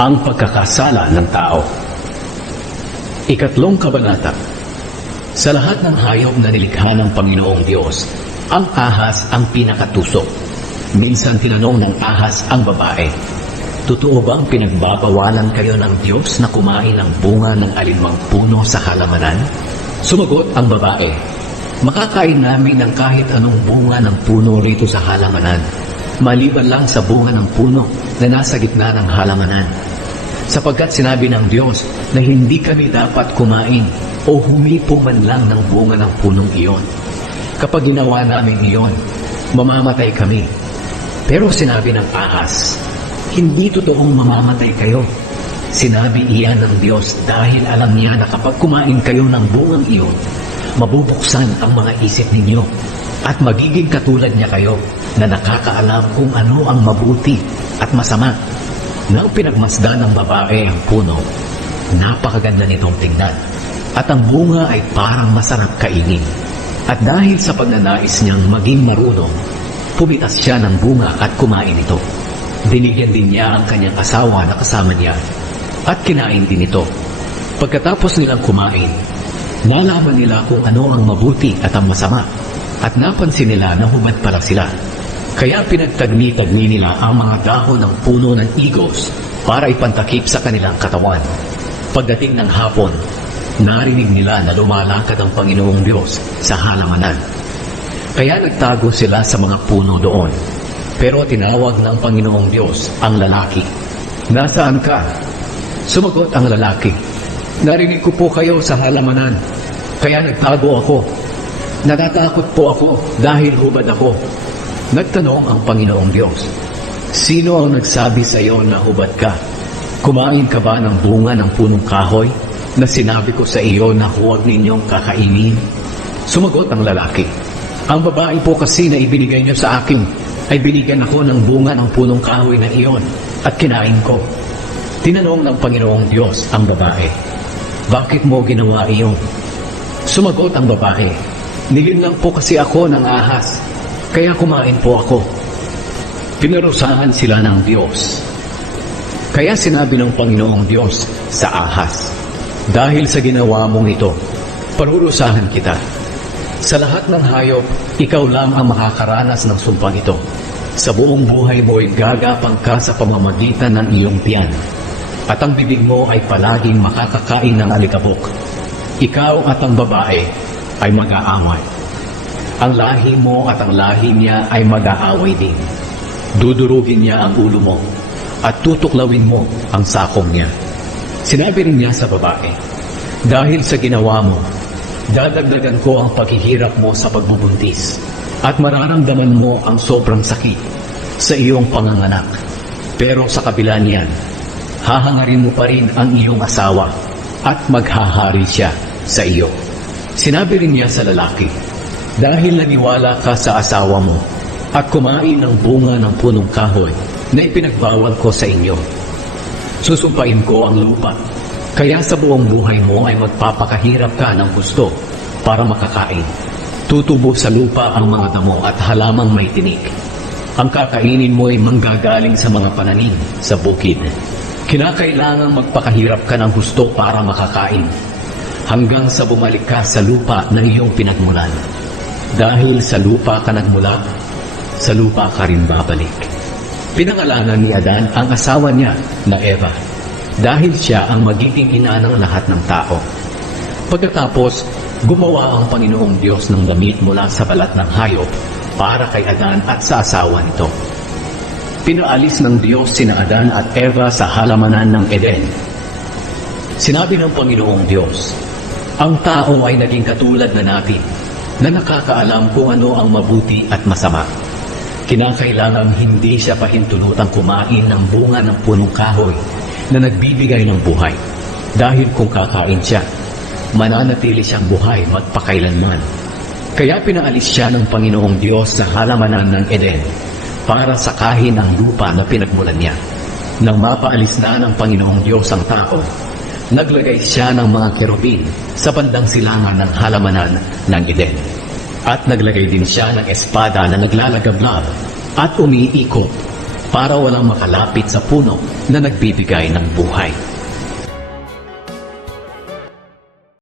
Ang pagkakasala ng tao. Ikatlong kabanata. Sa lahat ng hayop na nilikha ng Panginoong Diyos, ang ahas ang pinakatusok. Minsan tinanong ng ahas ang babae, "Totoo bang pinagbabawalan kayo ng Diyos na kumain ng bunga ng alinmang puno sa halamanan?" Sumagot ang babae, "Makakain namin ng kahit anong bunga ng puno rito sa halamanan, maliban lang sa bunga ng puno na nasa gitna ng halamanan. Sapagkat sinabi ng Diyos na hindi kami dapat kumain o humipo man lang ng bunga ng punong iyon. Kapag ginawa namin iyon, mamamatay kami." Pero sinabi ng ahas, "Hindi totoong mamamatay kayo." Sinabi iyan ng Diyos dahil alam niya na kapag kumain kayo ng bungang iyon, mabubuksan ang mga isip ninyo at magiging katulad niya kayo na nakakaalam kung ano ang mabuti at masama. Nang pinagmasdan ng babae ang puno, napakaganda nitong tingnan at ang bunga ay parang masarap kainin. At dahil sa pagnanais niyang maging marunong, pumitas siya ng bunga at kumain ito. Binigyan din niya ang kanyang asawa na kasama niya at kinain din ito. Pagkatapos nilang kumain, nalaman nila kung ano ang mabuti at ang masama at napansin nila na hubad pala sila. Kaya pinagtagni-tagni nila ang mga dahon ng puno ng igos para ipantakip sa kanilang katawan. Pagdating ng hapon, narinig nila na lumalakad ang Panginoong Diyos sa halamanan. Kaya nagtago sila sa mga puno doon. Pero tinawag ng Panginoong Diyos ang lalaki. "Nasaan ka?" Sumagot ang lalaki, "Narinig ko po kayo sa halamanan, kaya nagtago ako. Natatakot po ako dahil hubad ako." Nagtanong ang Panginoong Diyos, "Sino ang nagsabi sa iyo na hubad ka? Kumain ka ba ng bunga ng punong kahoy na sinabi ko sa iyo na huwag ninyong kakainin?" Sumagot ang lalaki, "Ang babae po kasi na ibinigay niyo sa akin ay binigyan ako ng bunga ng punong kahoy na iyon at kinain ko." Tinanong ng Panginoong Diyos ang babae, "Bakit mo ginawa iyon?" Sumagot ang babae, "Nilinlang po kasi ako ng ahas, kaya kumain po ako." Pinarusahan sila ng Diyos. Kaya sinabi ng Panginoong Diyos sa ahas, "Dahil sa ginawa mong ito, parurusahan kita. Sa lahat ng hayop, ikaw lang ang makakaranas ng sumpang ito. Sa buong buhay mo ay gagapang ka sa pamamagitan ng iyong tiyan, at ang bibig mo ay palaging makakakain ng alikabok. Ikaw at ang babae ay mag-aaway. Ang lahi mo at ang lahi niya ay mag-aaway din. Dudurugin niya ang ulo mo at tutuklawin mo ang sakong niya." Sinabi rin niya sa babae, "Dahil sa ginawa mo, dadagdagan ko ang paghihirap mo sa pagbubuntis at mararamdaman mo ang sobrang sakit sa iyong panganganak. Pero sa kabila niyan, hahangarin mo pa rin ang iyong asawa at maghahari siya sa iyo." Sinabi rin niya sa lalaki, "Dahil naniwala ka sa asawa mo at kumain ng bunga ng punong kahoy na ipinagbawal ko sa inyo, susumpain ko ang lupa. Kaya sa buong buhay mo ay magpapakahirap ka ng gusto para makakain. Tutubo sa lupa ang mga damo at halamang may tinik. Ang kakainin mo ay manggagaling sa mga pananim sa bukid. Kinakailangang magpakahirap ka ng gusto para makakain, hanggang sa bumalik ka sa lupa na iyong pinagmulan. Dahil sa lupa ka nagmula, sa lupa ka rin babalik." Pinangalanan ni Adan ang asawa niya na Eva, dahil siya ang magiging ina ng lahat ng tao. Pagkatapos, gumawa ang Panginoong Diyos ng damit mula sa balat ng hayop para kay Adan at sa asawa nito. Pinaalis ng Diyos sina Adan at Eva sa halamanan ng Eden. Sinabi ng Panginoong Diyos, "Ang tao ay naging katulad na natin, na nakakaalam kung ano ang mabuti at masama. Kinakailangang hindi siya pahintulutang kumain ng bunga ng punong kahoy na nagbibigay ng buhay. Dahil kung kakain siya, mananatili siyang buhay magpakailanman." Kaya pinaalis siya ng Panginoong Diyos sa halamanan ng Eden para sakahin ang lupa na pinagmulan niya. Nang mapaalis na ng Panginoong Diyos ang tao, naglagay siya ng mga kerubin sa bandang silangan ng halamanan ng Eden. At naglagay din siya ng espada na naglalagablab at umiikot para walang makalapit sa puno na nagbibigay ng buhay.